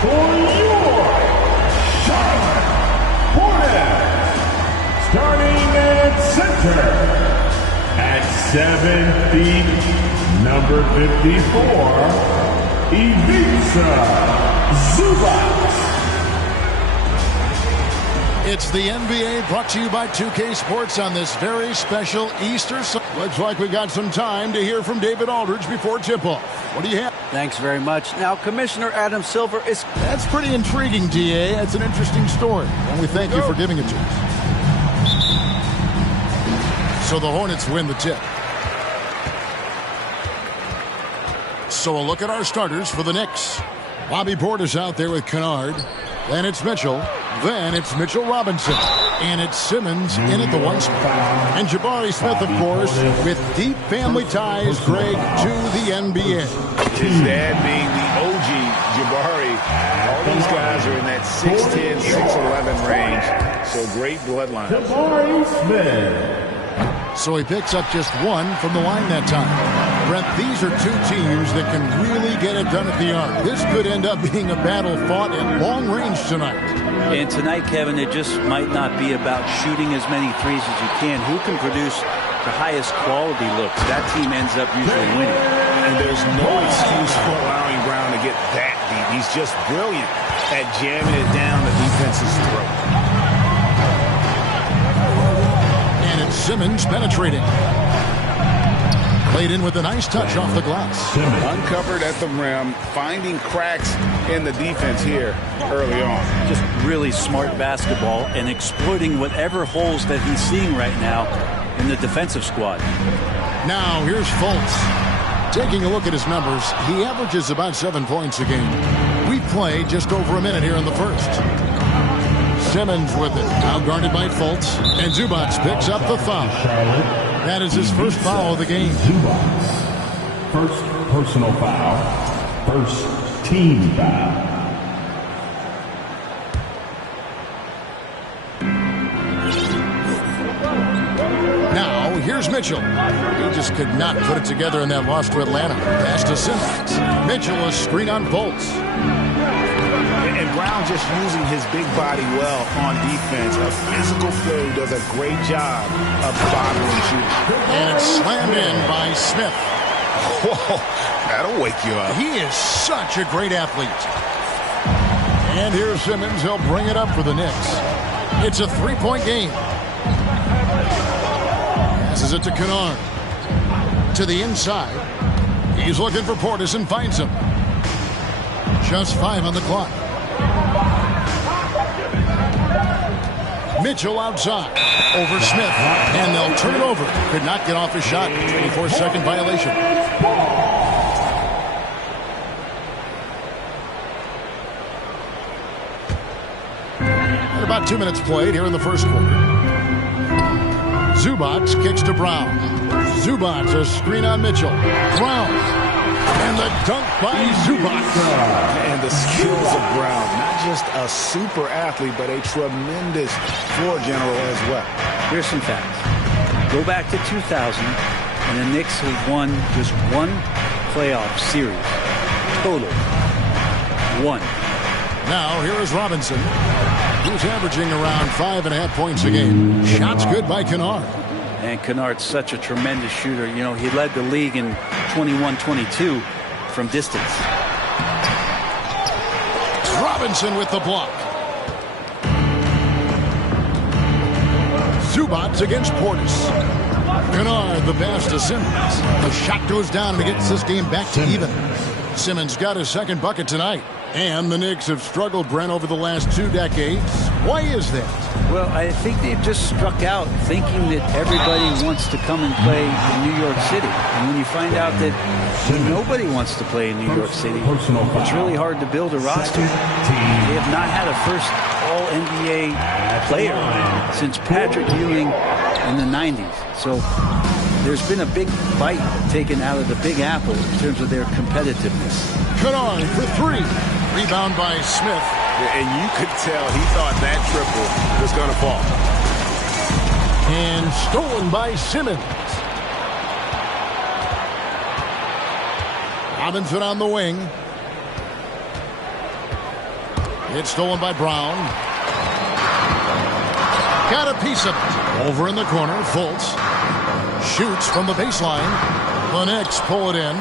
for your Charlotte Hornets, starting at center at 7 feet, number 54, Ivica Zubac. It's the NBA brought to you by 2K Sports on this very special Easter Sunday. Looks like we got some time to hear from David Aldridge before tip-off. What do you have? Thanks very much. Now, Commissioner Adam Silver is... That's pretty intriguing, DA. That's an interesting story. And we thank you for giving it to us. So the Hornets win the tip. So a look at our starters for the Knicks. Bobby Portis out there with Kennard. Then it's Mitchell. Then it's Mitchell Robinson. And it's Simmons in at the 1 spot. And Jabari Smith, of course, with deep family ties, Greg, to the NBA. His dad being the OG Jabari. All these guys are in that 6'10", 6'11" range. So great bloodline. Jabari Smith. So he picks up just one from the line that time. Brent, these are two teams that can really get it done at the arc. This could end up being a battle fought at long range tonight. And tonight, Kevin, it just might not be about shooting as many threes as you can. Who can produce the highest quality looks? That team ends up usually winning. And there's no excuse for allowing Brown to get that deep. He's just brilliant at jamming it down the defense's throat. And it's Simmons penetrating. Played in with a nice touch off the glass. Uncovered at the rim, finding cracks in the defense here early on. Just really smart basketball and exploiting whatever holes that he's seeing right now in the defensive squad. Now here's Fultz. Taking a look at his numbers, he averages about 7 points a game. We've played just over a minute here in the first. Simmons with it, now guarded by Fultz, and Zubac picks up the foul. That is his first foul of the game. Zubac. First personal foul. First team foul. Now, here's Mitchell. He just could not put it together in that loss to Atlanta. Pass to Simmons. Mitchell, a screen on Fultz. And Brown just using his big body well on defense. A physical player does a great job of bothering shooting. And it's slammed in by Smith. Whoa, that'll wake you up. He is such a great athlete. And here's Simmons. He'll bring it up for the Knicks. It's a three-point game. Passes it to Kennard. To the inside. He's looking for Portis and finds him. Just 5 on the clock. Mitchell outside. Over Smith. And they'll turn it over. Could not get off his shot. 24-second violation. And about 2 minutes played here in the first quarter. Zubac kicks to Brown. Zubac, a screen on Mitchell. Brown. And the dunk by Zubac. And the skills of Brown. Not just a super athlete, but a tremendous floor general as well. Here's some facts. Go back to 2000, and the Knicks have won just one playoff series. Total. 1. Now, here is Robinson. He's averaging around 5.5 points a game. Shots good by Kennard. And Kennard's such a tremendous shooter. You know, he led the league in 21-22 from distance. Robinson with the block. Zubac against Portis. Kennard, the pass to Simmons. The shot goes down and he gets this game back to even. Simmons got his second bucket tonight. And the Knicks have struggled, Brent, over the last 2 decades. Why is that? Well, I think they've just struck out thinking that everybody wants to come and play in New York City. And when you find out that nobody wants to play in New York City, it's really hard to build a roster. They have not had a first All-NBA player since Patrick Ewing in the 90s. So there's been a big bite taken out of the Big Apple in terms of their competitiveness. Kennard for 3. Rebound by Smith. And you could tell he thought that triple was going to fall. And stolen by Simmons. Robinson on the wing. It's stolen by Brown. Got a piece of it. Over in the corner, Fultz shoots from the baseline. The Knicks pull it in.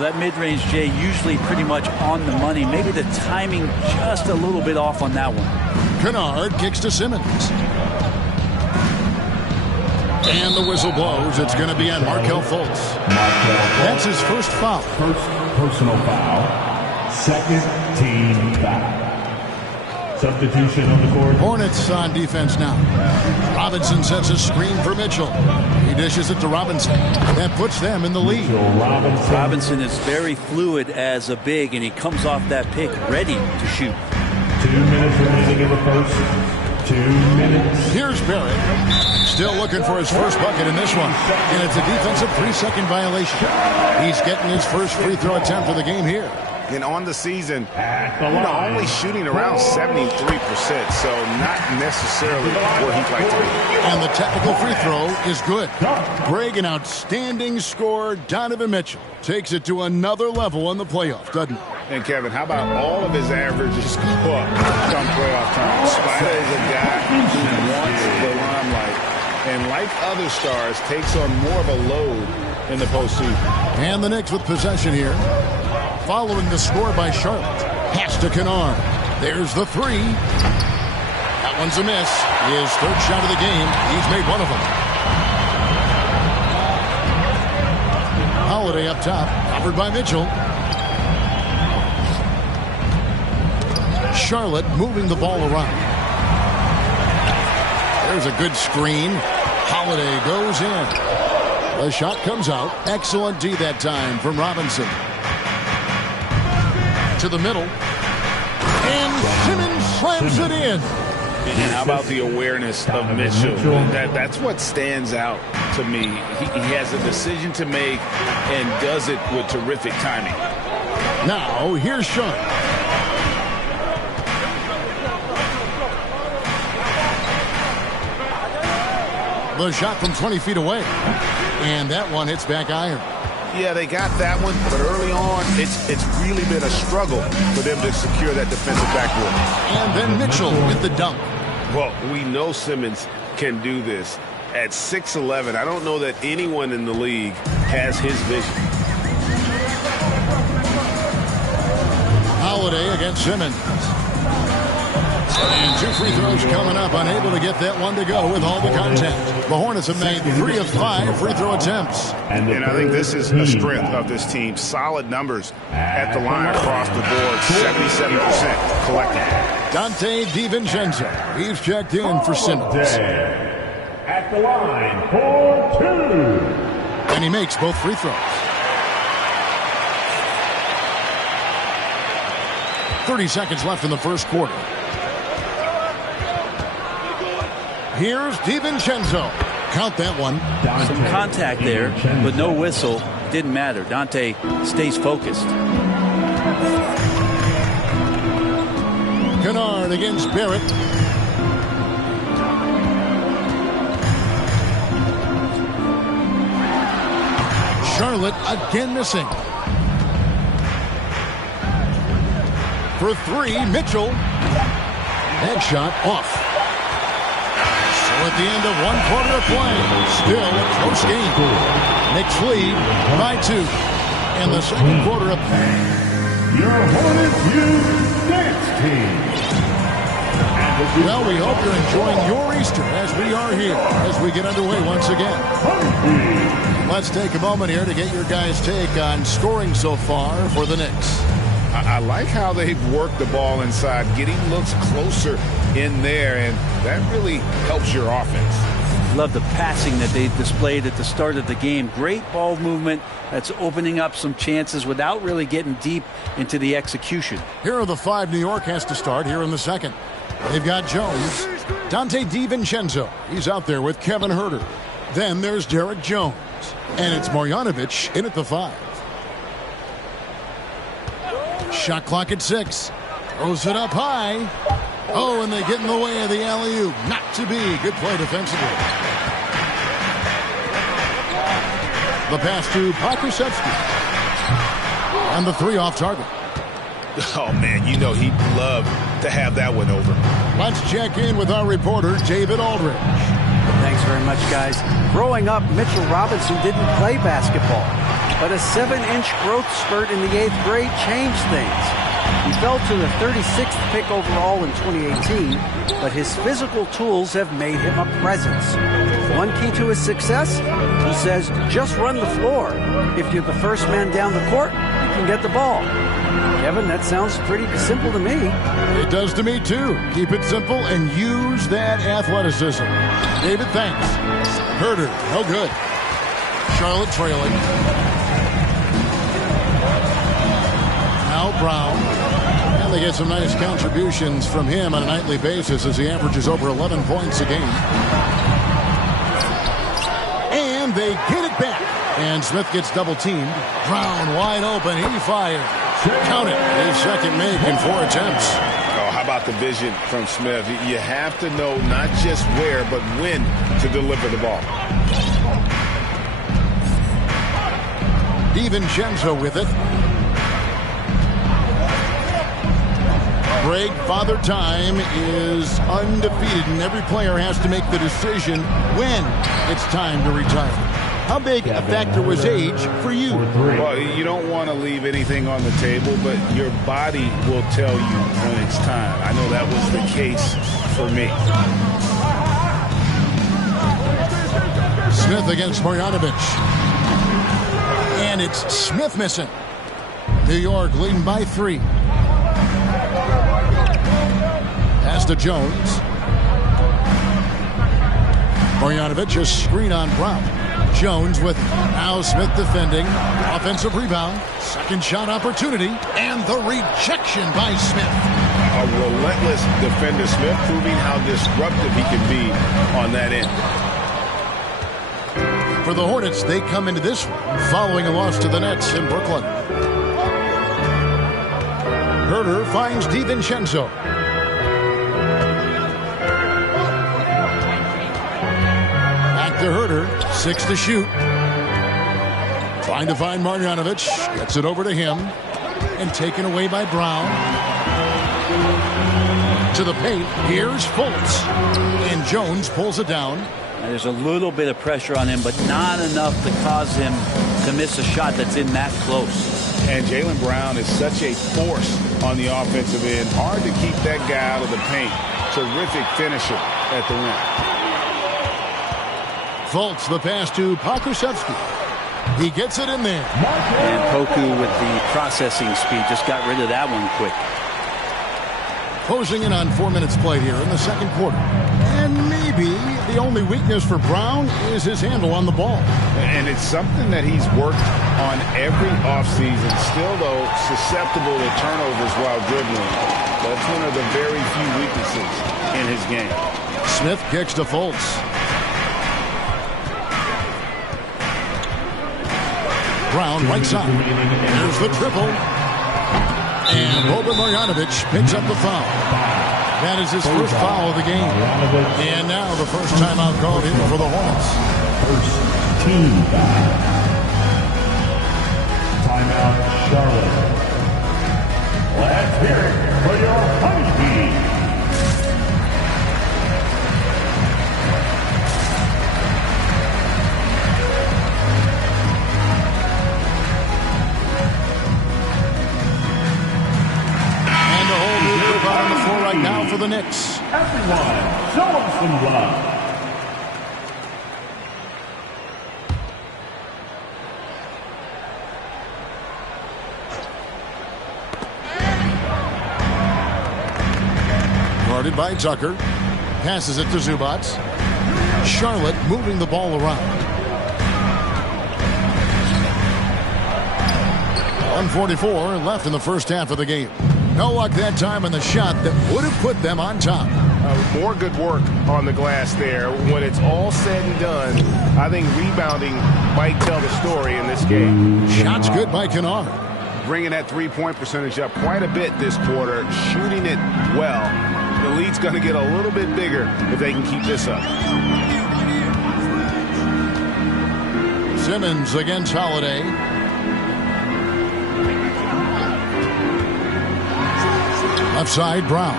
That mid-range, Jay, usually pretty much on the money. Maybe the timing just a little bit off on that one. Kennard kicks to Simmons. And the whistle blows. It's going to be on Markelle Fultz. That's his first foul. First personal foul. Second team foul. Substitution on the court. Hornets on defense now. Robinson sets a screen for Mitchell. He dishes it to Robinson. That puts them in the lead. Robinson is very fluid as a big, and he comes off that pick ready to shoot. 2 minutes remaining in the first. 2 minutes. Here's Barrett. Still looking for his first bucket in this one. And it's a defensive 3-second violation. He's getting his first free throw attempt of the game here. And on the season, only shooting around 73%, so not necessarily where he'd like to be. And the technical free throw is good. Greg, an outstanding scorer. Donovan Mitchell takes it to another level in the playoff, doesn't he? And Kevin, how about all of his averages go up come playoff time? Spider is a guy who wants the limelight, and like other stars, takes on more of a load in the postseason. And the Knicks with possession here. Following the score by Charlotte. Pass to Kennard. There's the three. That one's a miss. His third shot of the game. He's made one of them. Holiday up top. Covered by Mitchell. Charlotte moving the ball around. There's a good screen. Holiday goes in. The shot comes out. Excellent D that time from Robinson. To the middle. And Simmons slams it in. And how about the awareness of Mitchell? That's what stands out to me. He has a decision to make and does it with terrific timing. Now, here's Sean. The shot from 20 feet away. And that one hits back iron. Yeah, they got that one, but early on, it's really been a struggle for them to secure that defensive backboard. And then Mitchell with the dunk. Well, we know Simmons can do this. At 6'11", I don't know that anyone in the league has his vision. Holiday against Simmons. And two free throws coming up. Unable to get that one to go with all the contact. The Hornets have made 3 of 5 free throw attempts. And I think this is a strength of this team. Solid numbers at the line across the board. 77% collectively. Dante DiVincenzo. He's checked in for Simmons. At the line for 2. And he makes both free throws. 30 seconds left in the first quarter. Here's DiVincenzo. Count that one. Some contact there, but no whistle. Didn't matter. Dante stays focused. Kennard against Barrett. Charlotte again missing. For 3, Mitchell. Head shot off. At the end of 1 quarter of play, still a close game. Knicks lead by 2 in the second quarter of play. Your Hornets Youth Dance Team. Well, we hope you're enjoying your Easter as we are here as we get underway once again. Let's take a moment here to get your guys' take on scoring so far for the Knicks. I like how they've worked the ball inside, getting looks closer in there, and that really helps your offense. Love the passing that they displayed at the start of the game. Great ball movement that's opening up some chances without really getting deep into the execution. Here are the 5 New York has to start here in the second. They've got Jones, Dante DiVincenzo. He's out there with Kevin Huerter. Then there's Derek Jones, and it's Marjanovic in at the 5. Shot clock at 6. Throws it up high. Oh, and they get in the way of the alley-oop. Not to be. Good play defensively. The pass to Pokusevski. And the 3 off target. Oh, man, you know he'd love to have that one over. Let's check in with our reporter, David Aldridge. Thanks very much, guys. Growing up, Mitchell Robinson didn't play basketball, but a 7-inch growth spurt in the 8th grade changed things. He fell to the 36th pick overall in 2018, but his physical tools have made him a presence. One key to his success? He says, just run the floor. If you're the first man down the court, you can get the ball. Kevin, that sounds pretty simple to me. It does to me, too. Keep it simple and use that athleticism. David, thanks. Herder, no good. Charlotte trailing. Now Brown. And they get some nice contributions from him on a nightly basis as he averages over 11 points a game. And they get it back. And Smith gets double-teamed. Brown wide open. He fires. Count it. His second make in 4 attempts. Oh, how about the vision from Smith? You have to know not just where, but when to deliver the ball. DiVincenzo with it. Greg, Father Time is undefeated, and every player has to make the decision when it's time to retire. How big a factor was age for you? Well, you don't want to leave anything on the table, but your body will tell you when it's time. I know that was the case for me. Smith against Marjanovic. And it's Smith missing. New York leading by 3. Pass to Jones. Marjanovic, a screen on Brown. Jones with now Smith defending. Offensive rebound. Second shot opportunity. And the rejection by Smith. A relentless defender, Smith, proving how disruptive he can be on that end. For the Hornets, they come into this one following a loss to the Nets in Brooklyn. Herder finds DiVincenzo. Back to Herder. 6 to shoot. Trying to find Marjanovic. Gets it over to him. And taken away by Brown. To the paint. Here's Fultz. And Jones pulls it down. There's a little bit of pressure on him, but not enough to cause him to miss a shot that's in that close. And Jaylen Brown is such a force on the offensive end. Hard to keep that guy out of the paint. Terrific finisher at the rim. Fultz, the pass to Pokusevski. He gets it in there. And Poku with the processing speed just got rid of that one quick. Closing in on 4 minutes played here in the second quarter. And maybe the only weakness for Brown is his handle on the ball. And it's something that he's worked on every offseason. Still, though, susceptible to turnovers while dribbling. That's one of the very few weaknesses in his game. Smith kicks to Fultz. Brown right side. There's the triple. And Boban Marjanovic picks up the foul. That is his first foul of the game. And now the first timeout called in for the Hornets. First team foul. Timeout, Charlotte. Let's hear it for your Honeybees. Now for the Knicks. Everyone, show them some love. Guarded by Tucker. Passes it to Zubac. Charlotte moving the ball around. 1:44 left in the first half of the game. No luck that time on the shot that would have put them on top. More good work on the glass there. When it's all said and done, I think rebounding might tell the story in this game. Shots good by Kennard. Bringing that three-point percentage up quite a bit this quarter, shooting it well. The lead's going to get a little bit bigger if they can keep this up. Simmons against Holiday. left side, Brown.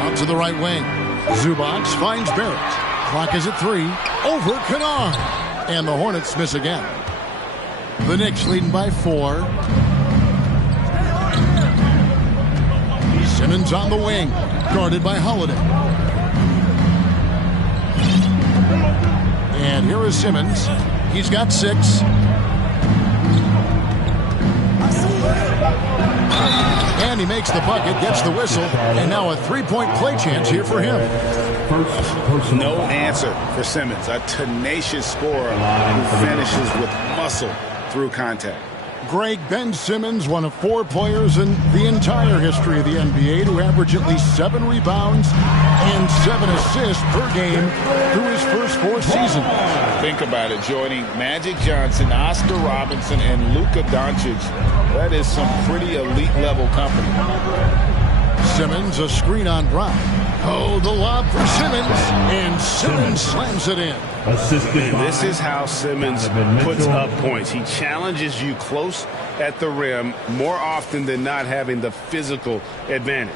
Out to the right wing. Zubac finds Barrett. Clock is at 3. Over Kennard. And the Hornets miss again. The Knicks leading by 4. Simmons on the wing. Guarded by Holiday. And here is Simmons. He's got 6. And he makes the bucket, gets the whistle, and now a three-point play chance here for him. No answer for Simmons, a tenacious scorer who finishes with muscle through contact. Greg, Ben Simmons, one of 4 players in the entire history of the NBA to average at least 7 rebounds and 7 assists per game through his first 4 seasons. Think about it, joining Magic Johnson, Oscar Robertson, and Luka Doncic. That is some pretty elite-level company. Simmons, a screen on Brown. Oh, the lob for Simmons, and Simmons slams it in. This is how Simmons puts up points. He challenges you close at the rim more often than not, having the physical advantage.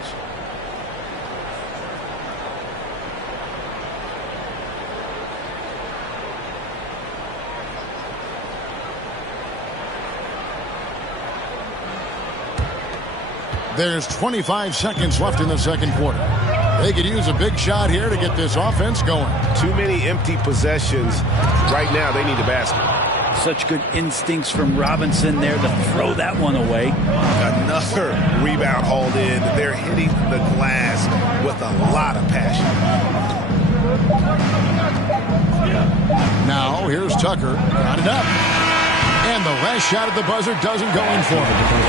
There's 25 seconds left in the second quarter. They could use a big shot here to get this offense going. Too many empty possessions. Right now, they need a basket. Such good instincts from Robinson there to throw that one away. Another rebound hauled in. They're hitting the glass with a lot of passion. Now, here's Tucker. Got it up. And the last shot at the buzzer doesn't go in for him.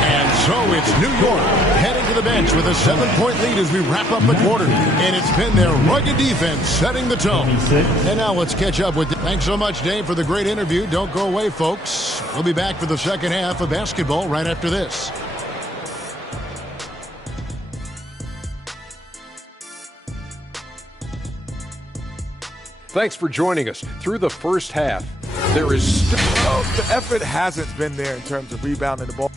And so it's New York heading to the bench with a 7-point lead as we wrap up the quarter. And it's been their rugged defense setting the tone. And now let's catch up with... Thanks so much, Dave, for the great interview. Don't go away, folks. We'll be back for the second half of basketball right after this. Thanks for joining us. Through the first half, there is still... the effort hasn't been there in terms of rebounding the ball.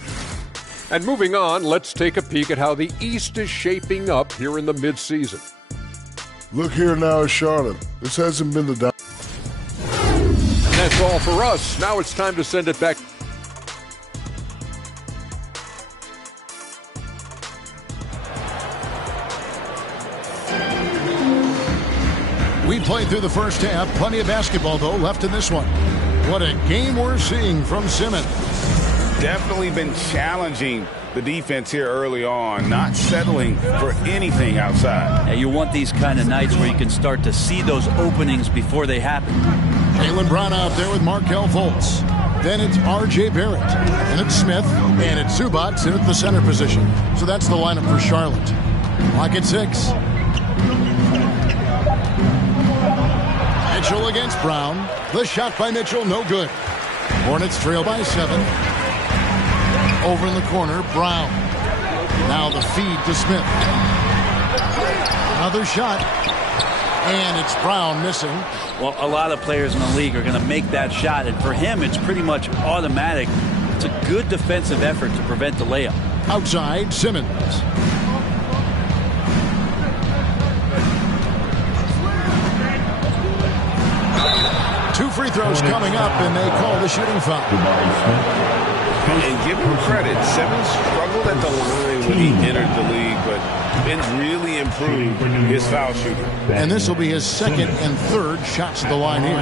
And moving on, let's take a peek at how the East is shaping up here in the midseason. Look here now at Charlotte. This hasn't been the down. And that's all for us. Now it's time to send it back. We played through the first half. Plenty of basketball, though, left in this one. What a game we're seeing from Simmons. Definitely been challenging the defense here early on, not settling for anything outside. Yeah, you want these kind of nights where you can start to see those openings before they happen. Jaylen Brown out there with Markelle Fultz. Then it's R.J. Barrett. And it's Smith. And it's Zubac in at the center position. So that's the lineup for Charlotte. Clock at 6. Mitchell against Brown. The shot by Mitchell, no good. Hornets trail by 7. Over in the corner, Brown. Now the feed to Smith. Another shot. And it's Brown missing. Well, a lot of players in the league are going to make that shot, and for him, it's pretty much automatic. It's a good defensive effort to prevent the layup. Outside, Simmons. Two free throws coming up, and they call the shooting foul. And give him credit, Simmons struggled at the line when he entered the league, but been really improved his foul shooting. And this will be his second and third shots at the line here.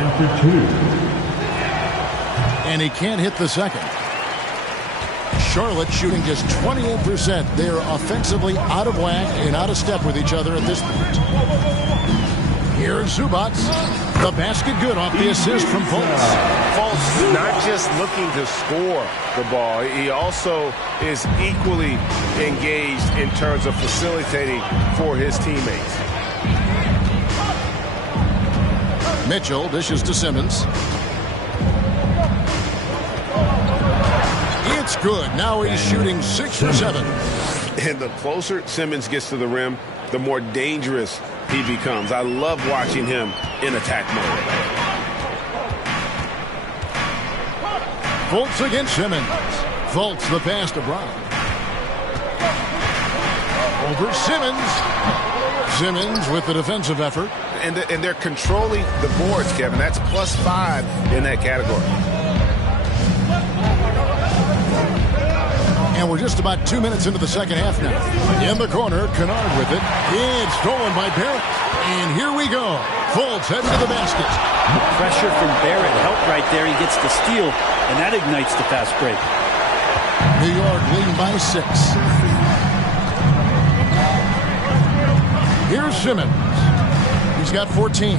And he can't hit the second. Charlotte shooting just 28%. They are offensively out of whack and out of step with each other at this point. Here's Zubac. The basket good off the assist from Fultz. Fultz not just looking to score the ball, he also is equally engaged in terms of facilitating for his teammates. Mitchell dishes to Simmons. It's good. Now he's shooting 6 for 7. And the closer Simmons gets to the rim, the more dangerous he becomes. I love watching him in attack mode. Fultz against Simmons. Fultz the pass to Brown. Over Simmons. Simmons with the defensive effort. And they're controlling the boards, Kevin. That's +5 in that category. And we're just about 2 minutes into the second half now. In the corner, Kennard with it. It's stolen by Barrett. And here we go. Fultz heading to the basket. Pressure from Barrett helped right there. He gets the steal, and that ignites the fast break. New York leading by 6. Here's Simmons. He's got 14.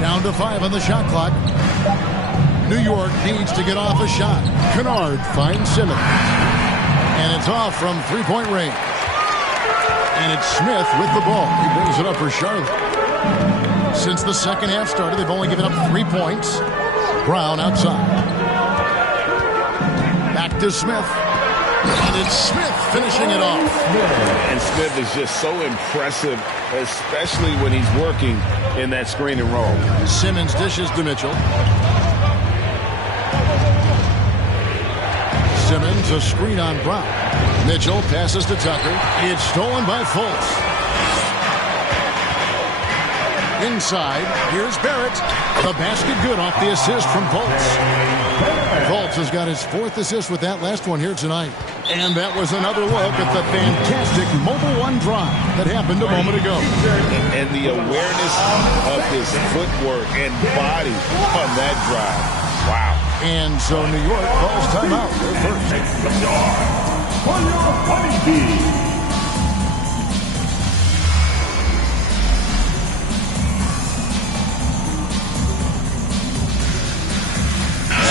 Down to 5 on the shot clock. New York needs to get off a shot. Kennard finds Simmons. And it's off from three-point range. And it's Smith with the ball. He brings it up for Charlotte. Since the second half started, they've only given up 3 points. Brown outside. Back to Smith. And it's Smith finishing it off. And Smith is just so impressive, especially when he's working in that screen and roll. Simmons dishes to Mitchell. Simmons, a screen on Brown. Mitchell passes to Tucker. It's stolen by Fultz. Inside, here's Barrett. The basket good off the assist from Fultz. Fultz has got his 4th assist with that last one here tonight. And that was another look at the fantastic Mobile One drive that happened a moment ago. And the awareness of his footwork and body on that drive. Wow. And so New York calls timeout. They're first.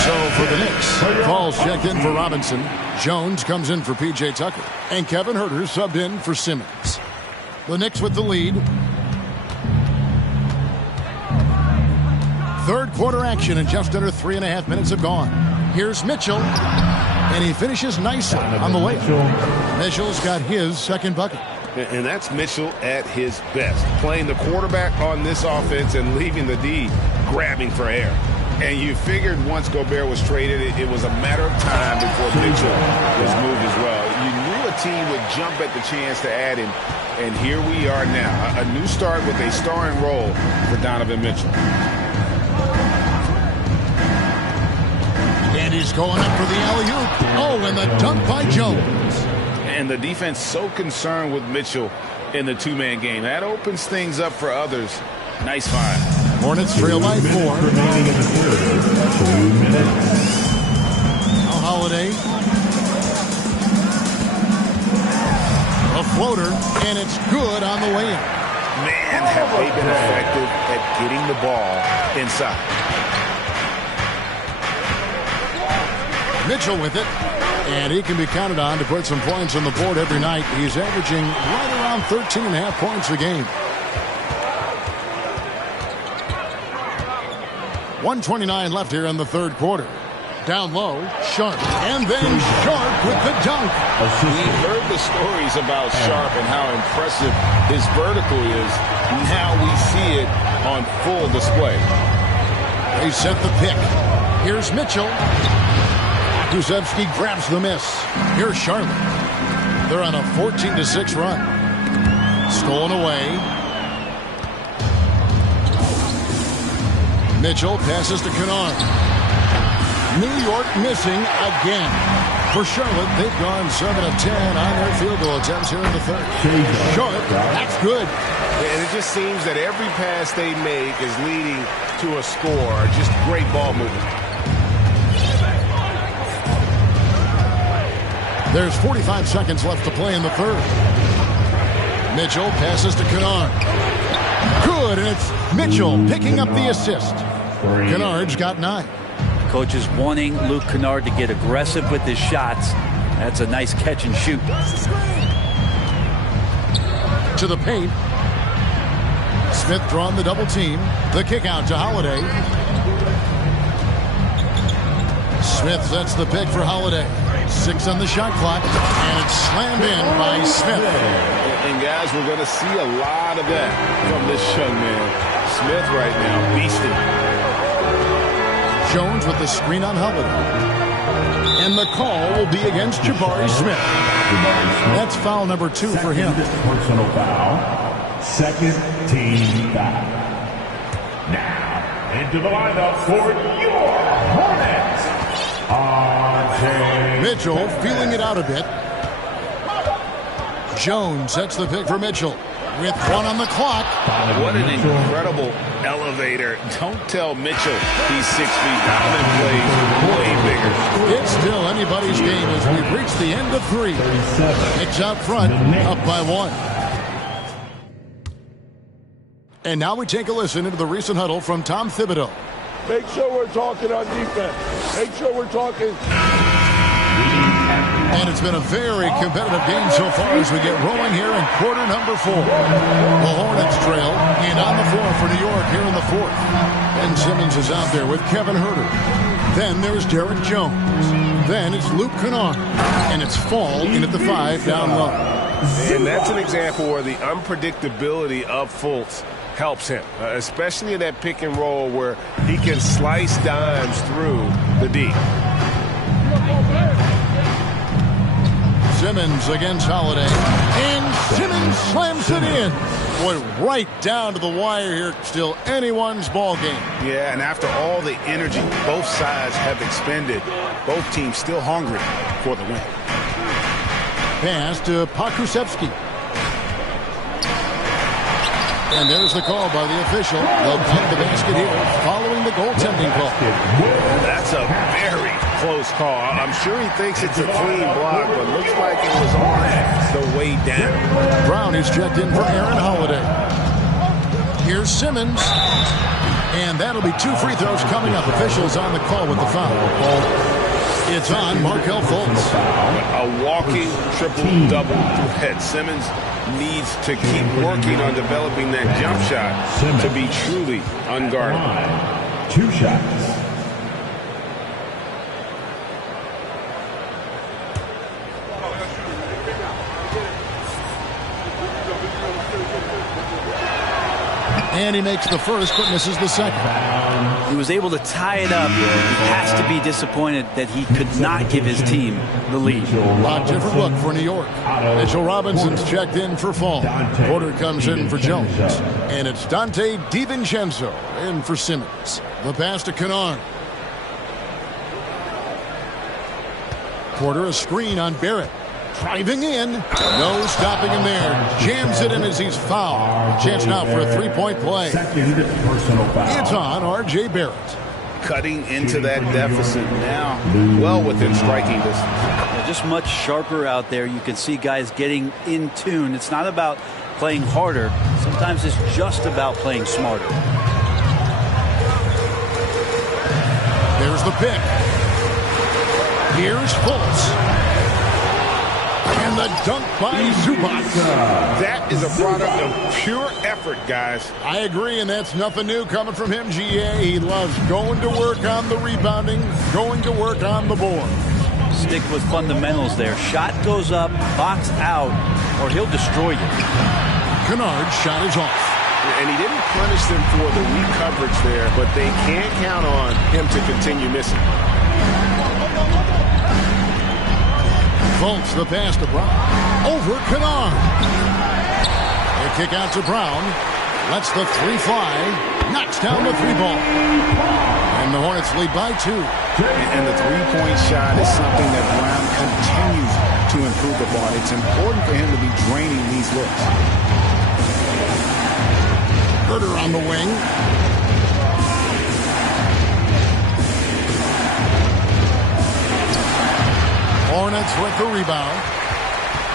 So for the Knicks, Falls checked in for Robinson. Jones comes in for P.J. Tucker. And Kevin Huerter subbed in for Simmons. The Knicks with the lead. Third quarter action, and just under 3.5 minutes have gone. Here's Mitchell, and he finishes nicely on the way. Mitchell's got his second bucket. And that's Mitchell at his best, playing the quarterback on this offense and leaving the D grabbing for air. And you figured once Gobert was traded, it was a matter of time before Mitchell was moved as well. You knew a team would jump at the chance to add him, and here we are now. A new start with a starring role for Donovan Mitchell. And he's going up for the alley-oop. Oh, and the dunk by Jones. And the defense so concerned with Mitchell in the two-man game. That opens things up for others. Nice find. Hornets trail by 4. Remaining in the period. 2 minutes. Now Holiday. A floater, and it's good on the way in. Man, have they been effective at getting the ball inside. Mitchell with it, and he can be counted on to put some points on the board every night. He's averaging right around 13.5 points a game. 1:29 left here in the third quarter. Down low, Sharp, and then Sharp with the dunk. We've heard the stories about Sharp and how impressive his vertical is. Now we see it on full display. They set the pick. Here's Mitchell. Guzevsky grabs the miss. Here's Charlotte. They're on a 14-6 run. Stolen away. Mitchell passes to Kennard. New York missing again. For Charlotte, they've gone 7 of 10 on their field goal attempts here in the third. Sharp, that's good. And it just seems that every pass they make is leading to a score. Just great ball movement. There's 45 seconds left to play in the third. Mitchell passes to Kennard. Good, and it's Mitchell picking up the assist. Kennard's got 9. Coach is wanting Luke Kennard to get aggressive with his shots. That's a nice catch and shoot. To the paint. Smith drawing the double team. The kick out to Holiday. Smith sets the pick for Holiday. 6 on the shot clock, and it's slammed in by Smith. And guys, we're going to see a lot of that from this young man. Smith right now, beasting. Jones with the screen on Holiday. And the call will be against Jabari Smith. That's foul number 2 for him. Personal foul. Second team foul. Now, into the lineup for your Hornets. Mitchell feeling it out a bit. Jones sets the pick for Mitchell. With 1 on the clock. What an incredible elevator. Don't tell Mitchell he's 6 feet. Donovan plays way bigger. It's still anybody's game as we've reached the end of 3. Knicks out front, up by 1. And now we take a listen into the recent huddle from Tom Thibodeau. Make sure we're talking on defense. Make sure we're talking. And it's been a very competitive game so far as we get rolling here in quarter number 4. The Hornets trail, and on the floor for New York here in the 4th. Ben Simmons is out there with Kevin Huerter. Then there's Derek Jones. Then it's Luke Kennard. And it's Fall in at the 5 down low. And that's an example where the unpredictability of Fultz helps him, especially in that pick and roll where he can slice dimes through the D. Simmons against Holiday. And Simmons slams it in. Boy, right down to the wire here. Still anyone's ball game. Yeah, and after all the energy both sides have expended, both teams still hungry for the win. Pass to Pokusevski. And there's the call by the official. They'll count the basket here following the goaltending call. That's a very close call. I'm sure he thinks it's a clean block, but looks like it was on the way down. Brown is checked in for Aaron Holiday. Here's Simmons. And that'll be 2 free throws coming up. Officials on the call with the foul. It's on Markelle Fultz. A walking triple-double threat. Simmons needs to keep working on developing that jump shot to be truly unguardable. 2 shots. And he makes the first but misses the second. He was able to tie it up. He has to be disappointed that he could not give his team the lead. A different look for New York. Mitchell Robinson's checked in for Fall. Porter comes in for Jones. And it's Dante DiVincenzo in for Simmons. The pass to Kennard. Porter a screen on Barrett. Driving in. No stopping him there. Jams it in as he's fouled. Chance now for a 3-point play. Second personal foul. It's on R.J. Barrett. Cutting into that deficit now. Well within striking distance. They're just much sharper out there. You can see guys getting in tune. It's not about playing harder. Sometimes it's just about playing smarter. There's the pick. Here's Fultz. And the dunk by Zubac. That is a product of pure effort, guys. I agree, and that's nothing new coming from him, GA. He loves going to work on the rebounding, going to work on the board. Stick with fundamentals there. Shot goes up, box out, or he'll destroy you. Kennard's shot is off. And he didn't punish them for the weak coverage there, but they can't count on him to continue missing. Fultz the pass to Brown. Over Kennard. They kick out to Brown. Lets the 3 fly. Knocks down the 3 ball. And the Hornets lead by 2. And the 3-point shot is something that Brown continues to improve upon. It's important for him to be draining these looks. Huerter on the wing. Hornets with the rebound.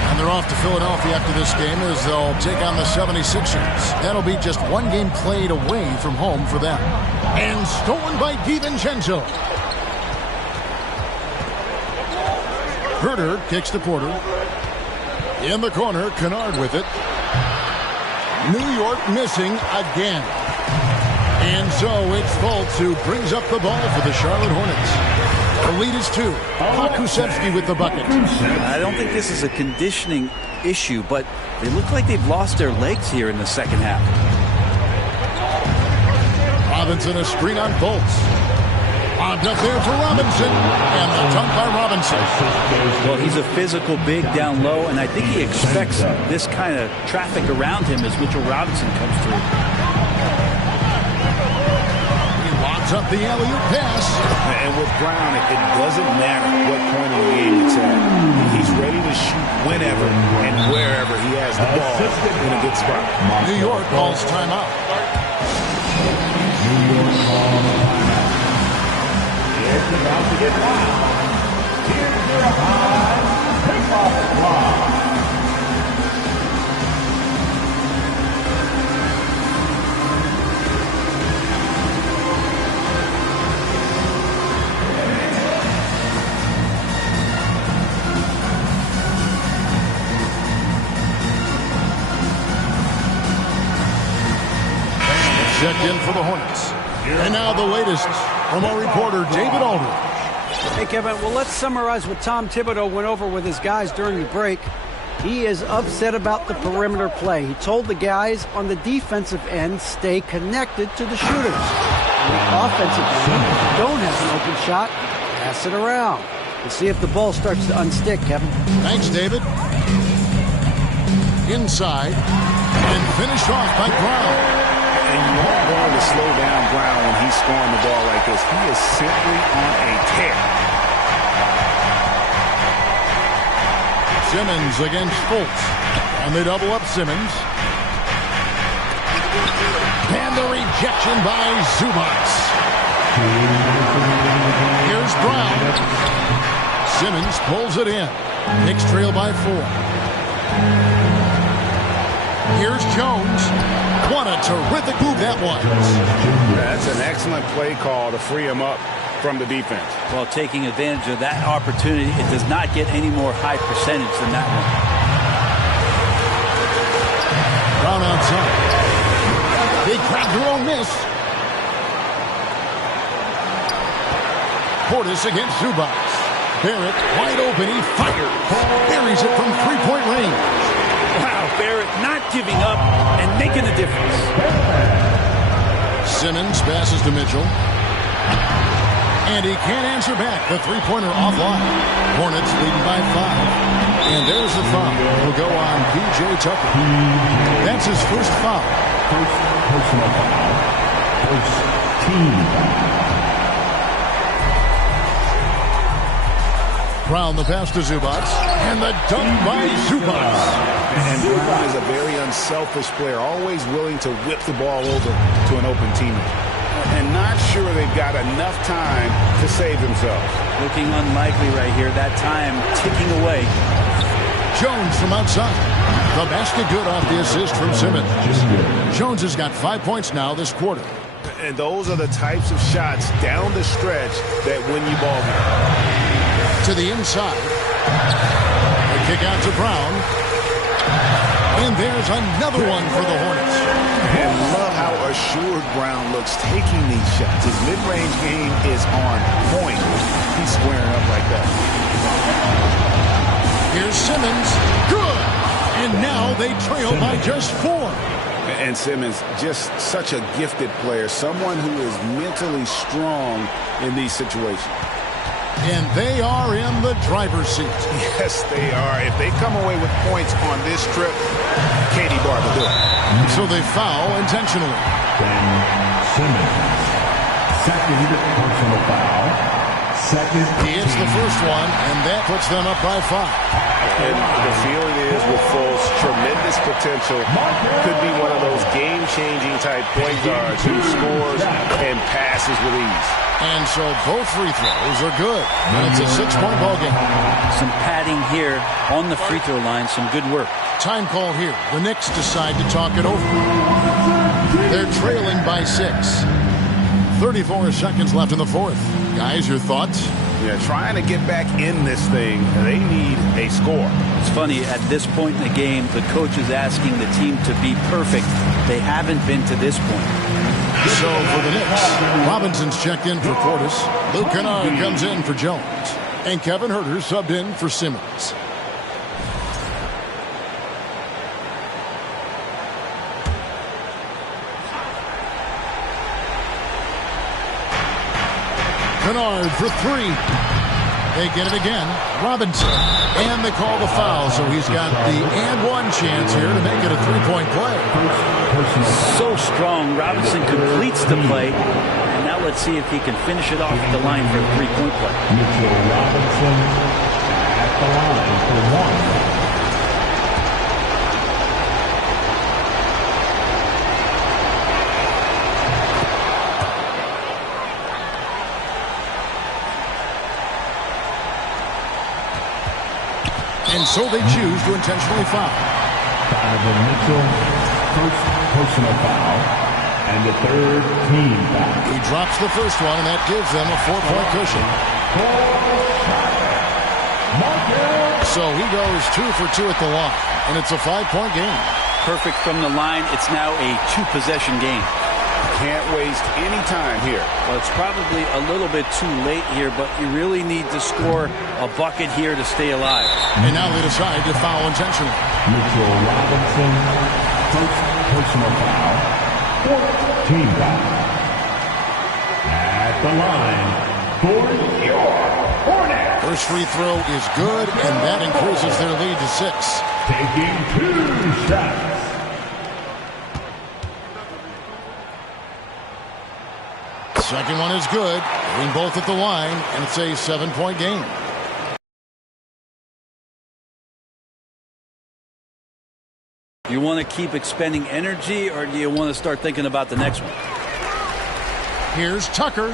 And they're off to Philadelphia after this game as they'll take on the 76ers. That'll be just 1 game played away from home for them. And stolen by DiVincenzo. Huerter kicks to Porter. In the corner, Kennard with it. New York missing again. And so it's Fultz who brings up the ball for the Charlotte Hornets. The lead is 2. Pokusevski with the bucket. I don't think this is a conditioning issue, but they look like they've lost their legs here in the second half. Robinson a screen on Fultz. Popped up there for Robinson, and the dunk by Robinson. Well, he's a physical big down low, and I think he expects this kind of traffic around him as Mitchell Robinson comes through. He lobs up the alley-oop pass. And with Brown, it doesn't matter what point in the game it's at. He's ready to shoot whenever and wherever he has the ball in a good spot. New York calls timeout. New York calls timeout. It's about to get wild. Here's your high pick-off clock. Checked in for the Hornets. And now the latest from our reporter, David Aldridge. Hey, Kevin, well, let's summarize what Tom Thibodeau went over with his guys during the break. He is upset about the perimeter play. He told the guys on the defensive end, stay connected to the shooters. On the offensive end, if you don't have an open shot, pass it around. We'll see if the ball starts to unstick, Kevin. Thanks, David. Inside, and finished off by Brown. And you aren't going to slow down Brown when he's scoring the ball like this. He is simply on a tear. Simmons against Fultz. And they double up Simmons. And the rejection by Zubats. Here's Brown. Simmons pulls it in. Knicks trail by 4. Here's Jones. What a terrific move that was. That's an excellent play call to free him up from the defense. Well, taking advantage of that opportunity, it does not get any more high percentage than that one. Brown outside. They cracked their own miss. Portis against Zubats. Barrett wide open. He fires. Buries it from three-point range. Wow, Barrett not giving up and making a difference. Simmons passes to Mitchell. And he can't answer back. The three-pointer offline. Hornets leading by 5. And there's the foul. Will go on P.J. Tucker. That's his first foul. First personal foul. First team foul. Brown the pass to Zubats. And the dunk by Zubats. And Brown is a very unselfish player, always willing to whip the ball over to an open teammate. And not sure they've got enough time to save themselves. Looking unlikely right here. That time ticking away. Jones from outside. The basket good off the assist from Simmons. Jones has got 5 points now this quarter. And those are the types of shots down the stretch that win you ball games. To the inside. A kick out to Brown. And there's another one for the Hornets. And love how assured Brown looks taking these shots. His mid-range game is on point. He's squaring up like that. Here's Simmons. Good. And now they trail by just 4. And Simmons, just such a gifted player. Someone who is mentally strong in these situations. And they are in the driver's seat. Yes, they are. If they come away with points on this trip, Katie Barr will do it. So they foul intentionally. Ben Simmons. Second personal foul. Second. He hits the first one, and that puts them up by 5. And the feeling is with Fultz, tremendous potential. Could be one of those game-changing type point guards who scores and passes with ease. And so both free throws are good. And it's a 6-point ball game. Some padding here on the free throw line. Some good work. Time call here. The Knicks decide to talk it over. They're trailing by 6. 34 seconds left in the fourth. Guys, your thoughts? Yeah, trying to get back in this thing, they need a score. It's funny, at this point in the game, the coach is asking the team to be perfect. They haven't been to this point. So for the Knicks, Robinson's checked in for Portis. Luke Kennard comes in for Jones. And Kevin Huerter subbed in for Simmons. Kennard for three. They get it again. Robinson. And they call the foul, so he's got the and one chance here to make it a three-point play. So strong. Robinson completes the play. And now let's see if he can finish it off at the line for a three-point play. Mitchell Robinson at the line for one. And so they choose to intentionally foul. Donovan Mitchell, first personal foul, and the third team foul. He drops the first one, and that gives them a 4-point cushion. So he goes 2 for 2 at the line, and it's a 5-point game. Perfect from the line. It's now a 2-possession game. Can't waste any time here. Well, it's probably a little bit too late here, but you really need to score a bucket here to stay alive. And now they decide to foul intentionally. Mitchell Robinson, first personal foul, fourth team foul. At the line for your Hornets. First free throw is good, and that increases their lead to 6. Taking 2 shots. Second one is good. Hitting both at the line, and it's a 7-point game. You want to keep expending energy, or do you want to start thinking about the next one? Here's Tucker,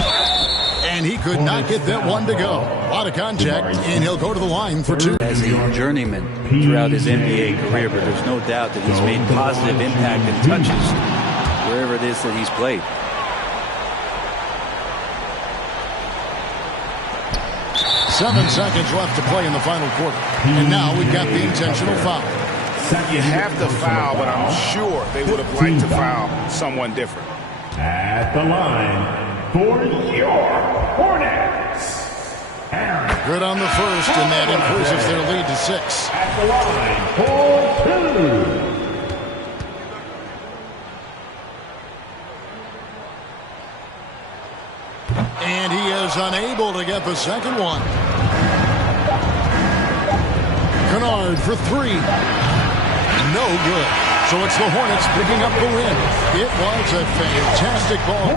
and he could not get that one to go. A lot of contact, and he'll go to the line for 2. As a journeyman throughout his NBA career, but there's no doubt that he's made positive impact and touches wherever it is that he's played. 7 seconds left to play in the final quarter. And now we've got the intentional foul. You have to foul, but I'm sure they would have liked to foul someone different. At the line for your Hornets. Good on the first, and that increases their lead to 6. At the line for 2. And he is unable to get the second one. Kennard for 3. No good. So it's the Hornets picking up the win. It was a fantastic ball.